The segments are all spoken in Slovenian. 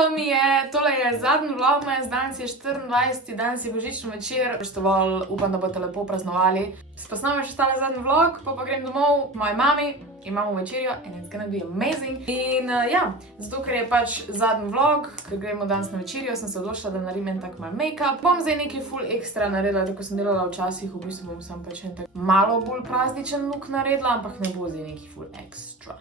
Čalo mi je, tole je zadnji vlog moj, danes je 24. danes je božični večer, poštoval, upam, da boste lepo praznovali. Posnamem še tale zadnji vlog, pa grem domov k moji mami, imamo večerjo and it's gonna be amazing. In ja, zato ker je pač zadnji vlog, ker gremo danes na večerjo, sem se odločila, da naredim en tak mal make-up. Bom zdaj nekaj full ekstra naredila, tako sem delala včasih, v bistvu bom sam pač en tak malo bolj prazničen look naredila, ampak ne bo zdaj nekaj full ekstra.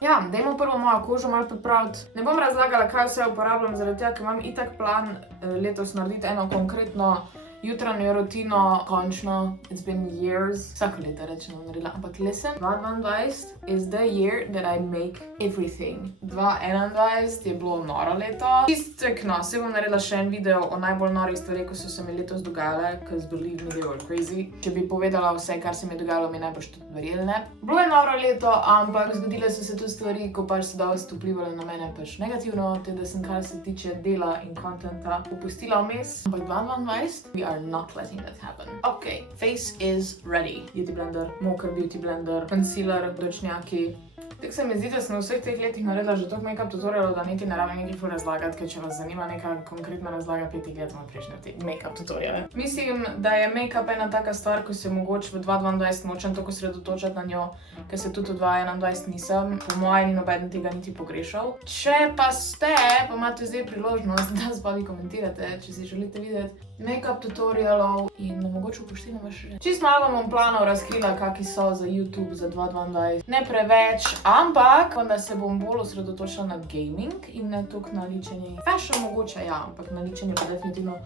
Ja, dajmo prvo mojo kožo malo pripraviti. Ne bom razlagala, kaj vse uporabljam, zaradi tega, ker imam itak plan letos narediti eno konkretno jutranjo rutino, končno, it's been years, vsako leto rečem naredila, ampak listen, 2022 is the year that I make everything. 2021 je bilo noro leto. Čistekno, se bom naredila še en video o najbolj norih stvareh, ko so se mi letos dogajale, cause believe me, they were crazy. Če bi povedala vse, kar se mi je dogajalo, mi najbolj tudi verjeli, ne? Bilo je noro leto, ampak zgodile so se tudi stvari, ko pač so dosti vplivali na mene pač negativno, te da sem, kar se tiče dela in contenta, upustila vmes. Ampak 2022, we are not letting that happen. Ok, face is ready. Beauty blender, moker beauty blender, concealer, dočnjaki. Tako se mi zdi, da sem v vseh teh letih naredila že toliko make-up tutorialov, da niti ne rabim nekaj ful razlagati, ker če vas zanima neka konkretna razlaga, peti gledati moje prejšnje make-up tutoriale. Mislim, da je make-up ena taka stvar, ko se mogoče v 2022 močem toliko sredotočati na njo, ker se tudi v 2021 nisem. Po mojem ni nobeden tega niti pogrešal. Če pa ste, pa imate zdaj priložnost, da spodaj komentirate, če si želite videti make-up tutorialov in mogoče upoštevamo še. Čisto malo bom planov razkrila, kaki so za YouTube za 2022. Ne preveč, ampak da se bom bolj osredotočila na gaming in ne toliko na ličenje. Fashion mogoče ja, ampak na ličenje pa definitivno,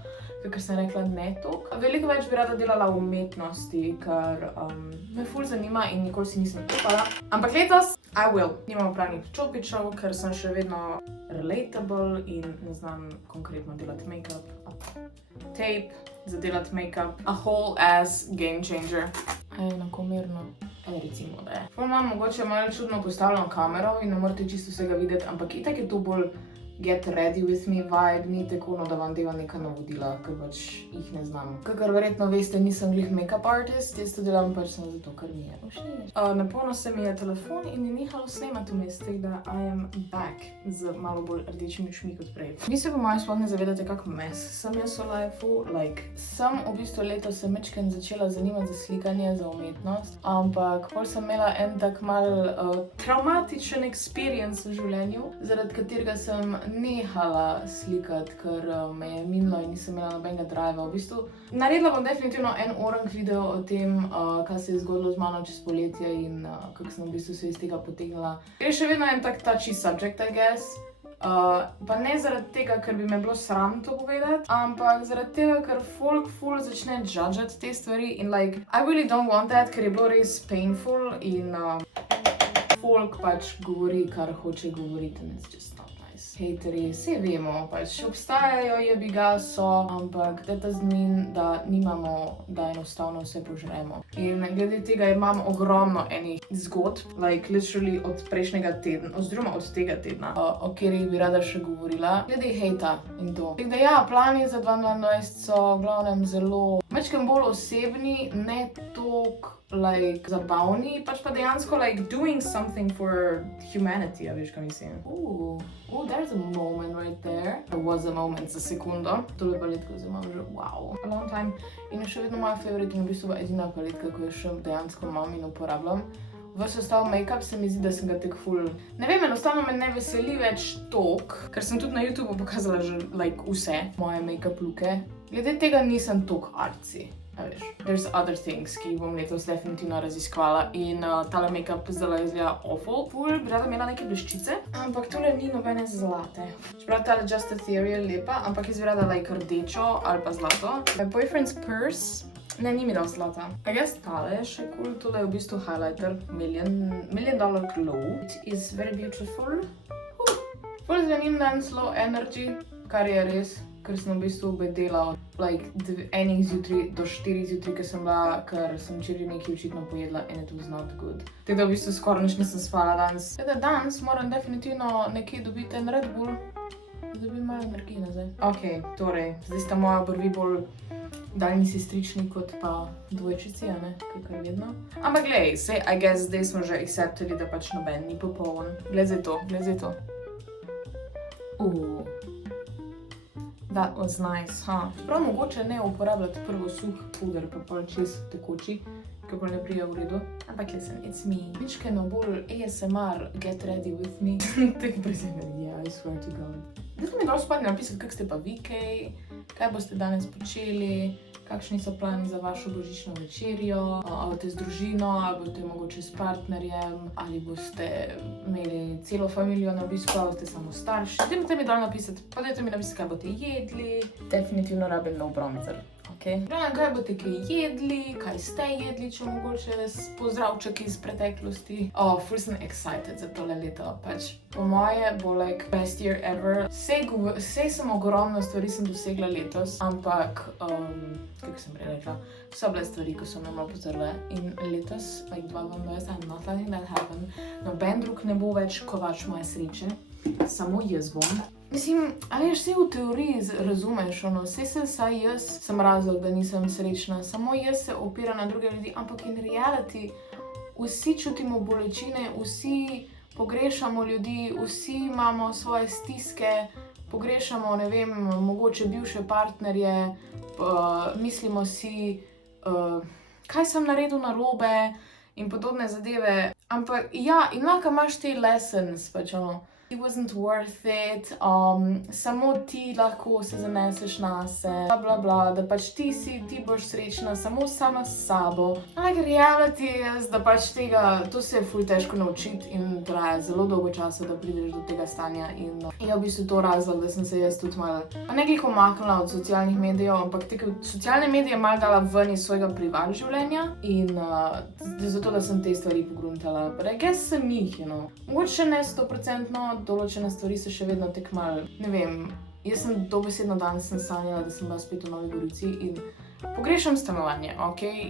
kakor sem rekla, ne toliko. Veliko več bi rada delala v umetnosti, ker me ful zanima in nikoli si nisem upala. Ampak letos, I will. Nimam pravnih čopičev, ker sem še vedno relatable in ne znam konkretno delati make-up. Tape za delati make-up. A whole ass game changer. Enakomerno. Recimo, da je. Ful imam mogoče malo čudno postavljeno kamero in ne morate čisto vsega videti, ampak itak je to bolj get ready with me vibe, ni tako, da vam deva neka navodila, ker pač jih ne znam. Kakor verjetno veste, nisem glih make-up artist, jaz to delam pač samo zato, ker mi je všeč. Napolnil se mi je telefon in je nehalo snemati vmes, tako da I am back z malo bolj rdečimi očmi kot prej. Vi se po mojem sploh ne zavedate, kak mes sem jaz v lifeu, sem v bistvu letos se mečken začela zanimati za slikanje, za umetnost, ampak pol sem imela en tak mal traumatičen experience v življenju, zaradi katerega sem nehala slikati, ker me je minilo in nisem imela nobenega driva. V bistvu, naredila bom definitivno en orang video o tem, kaj se je zgodilo z mano čez poletje in kako sem v bistvu se iz tega potegnila. Je še vedno en tak touchy subject, I guess. Pa ne zaradi tega, ker bi me bilo sram to povedati, ampak zaradi tega, ker folk ful začne judgeati te stvari in I really don't want that, ker je bilo res painful in folk pač govori, kar hoče govoriti and it's just not nice. Hateri, vse vemo, pač obstajajo, jebiga so, ampak that doesn't mean, da nimamo, da enostavno vse požremo. In glede tega imam ogromno enih zgodb, literally od prejšnjega tedna, oziroma od tega tedna, o katerih bi rada še govorila, glede hejta in to. Tako da ja, plani za 2022 so v glavnem zelo, mečkem bolj osebni, ne toliko zabavni, pač pa dejansko doing something for humanity, a veš, kaj mislim. There's a moment right there. There was a moment za sekundo. Tole paletko zdaj imam že, wow, a long time. In je še vedno moja favorite in v bistvu edina paletka, ko jo še dejansko imam in uporabljam. Ves ostal make-up se mi zdi, da sem ga tek ful. Ne vem, enostavno me ne veseli več tok, ker sem tudi na YouTubeu pokazala že vse moje make-up looke. Glede tega nisem tok artsy. There's other things, ki jih bom letos definitivno raziskvala in tale make-up zdaj izgleda awful. Ful bi rada imela neke bleščice, ampak tole ni nobene zlate. Čeprav tale Just Ethereal je lepa, ampak jaz bi rada rdečo ali pa zlato. My boyfriend's purse, ne, ni mi dal zlata. I guess tale je še cool, tole je v bistvu highlighter, Million Dollar Glow. It is very beautiful. Ful zvenim dan slow energy, kar je res. Ker sem v bistvu bedela od enih zjutraj do 4 zjutraj, ker sem včeraj nekaj očitno pojedla and it was not good. Tako da v bistvu skoraj nič nisem spala danes. Tako da danes moram definitivno nekje dobiti en Red Bull, da dobim malo energije nazaj. Ok, torej, zdaj sta moja obrvi bolj daljni sestrični kot pa dvojčici, a ne, kakor vedno. Ampak glej, sej, I guess, zdaj smo že acceptali, da pač noben ni popoln. Glej to. That was nice, Prav mogoče ne uporabljati prvo suh puder, pa pol čez tekoči, kako ne prija v redu. Ampak listen, it's me. Mičkeno bolj ASMR, get ready with me. Tek prezimeri, yeah, I swear to God. Zdaj mi dol spodnje napisati, kak ste pa vi kaj boste danes počeli, kakšni so plani za vašo božično večerjo, ali boste z družino, ali boste mogoče s partnerjem, ali boste imeli celo familijo na obisku, ali boste samo starši. Dajte mi dol napisati, pa dajte mi napisati, kaj boste jedli. Definitivno rabim nov bronzer. Gledam, kaj boste kaj jedli, kaj ste jedli, če mogoče pozdravček iz preteklosti. Ful sem excited za tole leto, pač po moje bo like best year ever. Sej sem ogromno stvari sem dosegla letos, ampak, kako sem rekla, so bile stvari, ko so me malo pozorile in letos, like 2022, I'm not letting that happen. Noben drug ne bo več kovač moje sreče, samo jaz bom. Mislim, a veš, vse v teoriji razumeš, saj jaz sem razlog, da nisem srečna, samo jaz se opiram na druge ljudi, ampak in reality, vsi čutimo bolečine, vsi pogrešamo ljudi, vsi imamo svoje stiske, pogrešamo, ne vem, mogoče bivše partnerje, mislimo si, kaj sem naredil narobe in podobne zadeve, ampak ja, in lahko imaš te lessons, pač It wasn't worth it, samo ti lahko se zaneseš nase, bla bla, da pač ti boš srečna samo sama s sabo. Like reality je, da pač to se je ful težko naučiti in traja zelo dolgo časa, da prideš do tega stanja in je v bistvu to razlog, da sem se jaz tudi malo, ne glih omaknila od socialnih medijev, ampak socialne medije malo dala ven iz svojega privat življenja in zato, da sem te stvari pogruntala. But I guess sem jih, Mogoče ne 100%, določene stvari se še vedno tek malo, ne vem, jaz sem dobesedno danes sanjala, da sem bila spet v Novi Gorici in pogrešam stanovanje,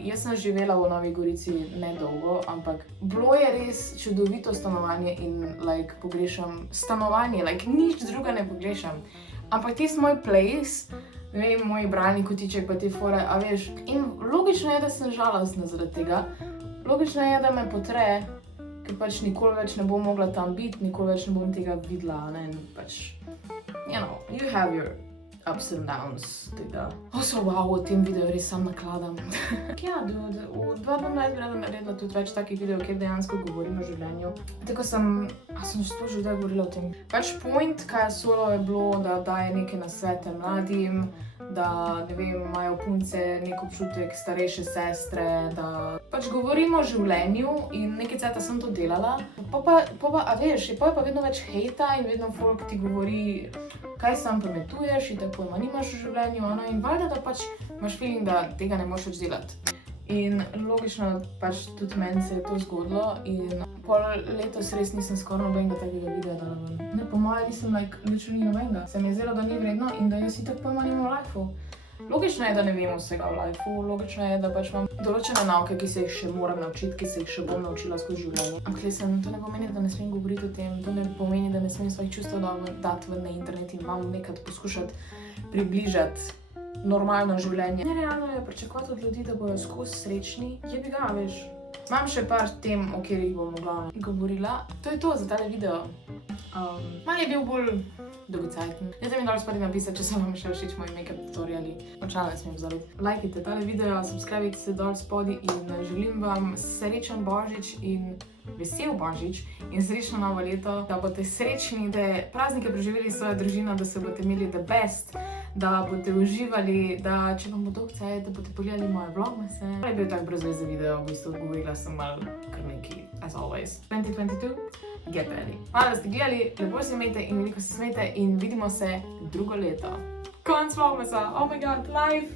Jaz sem živela v Novi Gorici nedolgo, ampak bilo je res čudovito stanovanje in like pogrešam stanovanje, like nič druga ne pogrešam. Ampak moj place, ne vem, moj bralni kotiček pa te fore, a veš, in logično je, da sem žalostna zaradi tega, logično je, da me potre, ker pač nikoli več ne bom mogla tam biti, nikoli več ne bom tega videla, in pač, you have your ups and downs, tega. Wow, v tem videu res sam nakladam. Ja, dude, v 2022 bi rada naredila tudi več takih videov, kjer dejansko govorim o življenju. Tako sem sploh že govorila o tem. Pač point Kaja Solo je bilo, da daje neke nasvete mladim, da, ne vem, imajo punce nek občutek starejše sestre, da pač govorimo o življenju in nekaj cajta sem to delala. A veš, je pa vedno več hejta in vedno folk ti govori, kaj sam pametuješ in tako pojma nimaš v življenju, in valjda, da pač imaš feeling, da tega ne moreš več delati. In logično, pač tudi meni se je to zgodilo in pol letos res nisem skoraj nobenega takega videa dala ven. Ne, po moje nisem literally nobenega. Se mi je zdelo, da ni vredno in da jaz itak pojma nimam v lifeu. Logično je, da ne vem vsega v lifeu, logično je, da pač imam določene nauke, ki se jih še moram naučiti, ki se jih še bom naučila skozi življenje. Ampak to ne pomeni, da ne smem govoriti o tem, to ne pomeni, da ne smem svojih čustev dati ven na internet in vam nekaj poskušati približati normalno življenje. Nerealno je pričakovati od ljudi, da bojo skozi srečni. Jebi ga, veš. Imam še par tem, o katerih bom v glavnem govorila. To je to za tale video. Malo je bil bolj dolgocajten. Dajte mi dol spodaj napisati, če so vam še všeč moji make-up tutoriali. Očala ne smem pozabiti. Lajkajte tale video, subscribite se dol spodaj in želim vam srečen Božič in vesel Božič in srečno novo leto. Da boste srečni, da praznike preživeli s svojo družino, da se boste imeli the best, da boste uživali, da če vam bo dolg cajt, da boste pogledali moje vlogmase. To je bil tak brezveze video, v bistvu govorila sem malo kar neki, as always. 2022, get ready. Hvala, da ste gledali, lepo se imejte in veliko se smejte in vidimo se drugo leto. Konc vlogmasa, oh my god, life!